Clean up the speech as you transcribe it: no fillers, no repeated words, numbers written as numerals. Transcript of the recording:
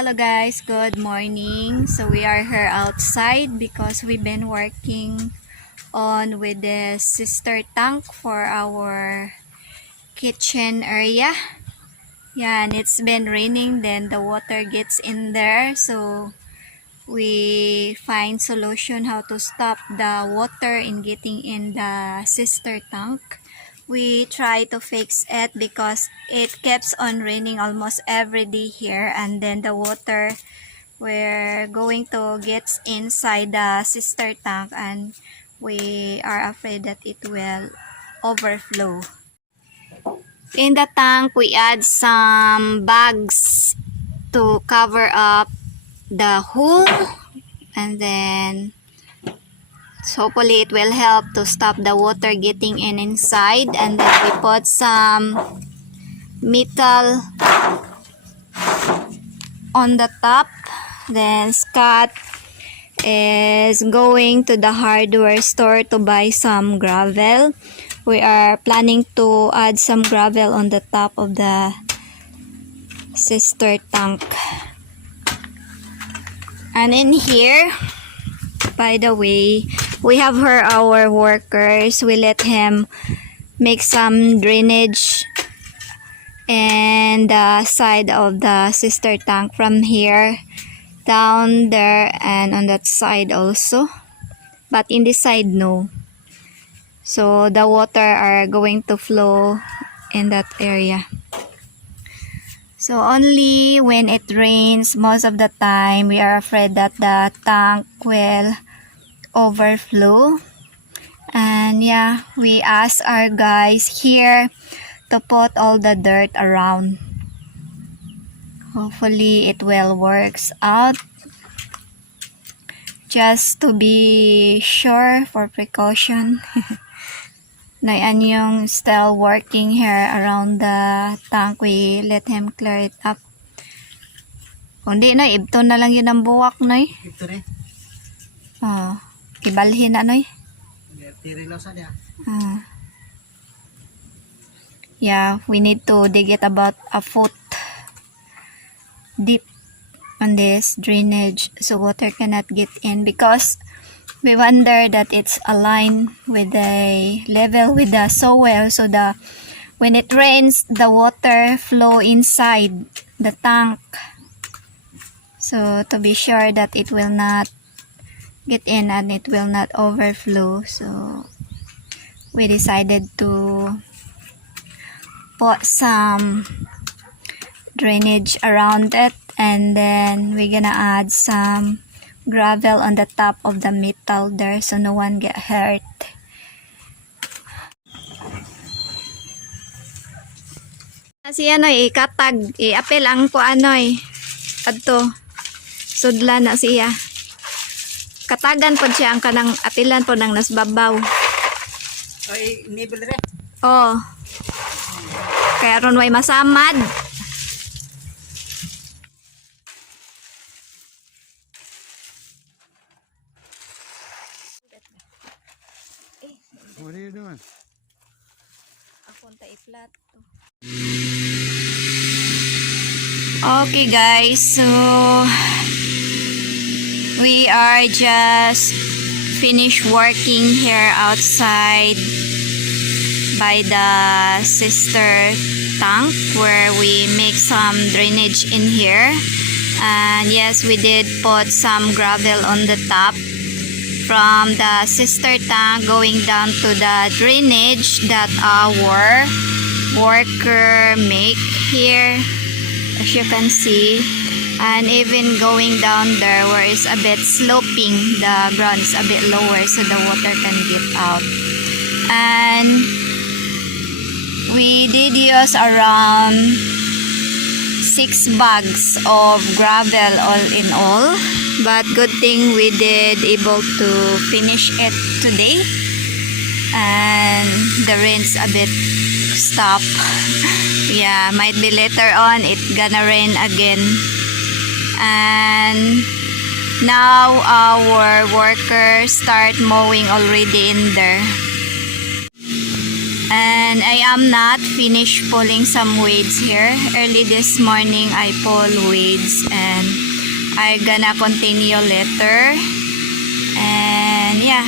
Hello guys, good morning. So we are here outside because we've been working on with the sister tank for our kitchen area. Yeah, and it's been raining, then the water gets in there, so we find solution how to stop the water in getting in the sister tank. We try to fix it because it keeps on raining almost every day here, and then the water we're going to get inside the sister tank, and we are afraid that it will overflow. In the tank, we add some bags to cover up the hole, and then hopefully it will help to stop the water getting in inside. And then we put some metal on the top. Then Scott is going to the hardware store to buy some gravel. We are planning to add some gravel on the top of the sister tank. And in here, by the way, we have our workers. We let him make some drainage and the side of the sister tank from here down there and on that side also, but in this side no, so the water are going to flow in that area. So only when it rains, most of the time we are afraid that the tank will overflow. And yeah, we ask our guys here to put all the dirt around. Hopefully it will works out, just to be sure for precaution. Nayan yung still working here around the tank. We let him clear it up. Kundi na, ibto na lang yun ang buwak na eh. Ibto rin? Oh, ibalhin na no eh. Tiri lang sa niya. Yeah, we need to dig it about a foot deep on this drainage so water cannot get in, because we wonder that it's aligned with the level with the soil, so the when it rains the water flow inside the tank, so to be sure that it will not get in and it will not overflow. So we decided to put some drainage around it, and then we're gonna add some gravel on the top of the metal there so no one get hurt. Kasi ano ikatag, i-apel ang ko ano adto sudla na siya. Katagan po siya ang kanang apilan po ng nasbabaw. Ay, nibel rin? Oh. Kaya ron way masamad. What are you doing? Okay guys, so we are just finished working here outside by the sister tank where we make some drainage in here. And yes, we did put some gravel on the top from the sister tank going down to the drainage that our worker make here, as you can see. And even going down there where it's a bit sloping, the ground is a bit lower so the water can get out. And we did use around 6 bags of gravel all in all, but good thing we did able to finish it today, and the rain's a bit stop. Yeah, might be later on it gonna rain again. And now our workers start mowing already in there. And I am not finished pulling some weeds here. Early this morning I pull weeds and I gonna continue later. And yeah,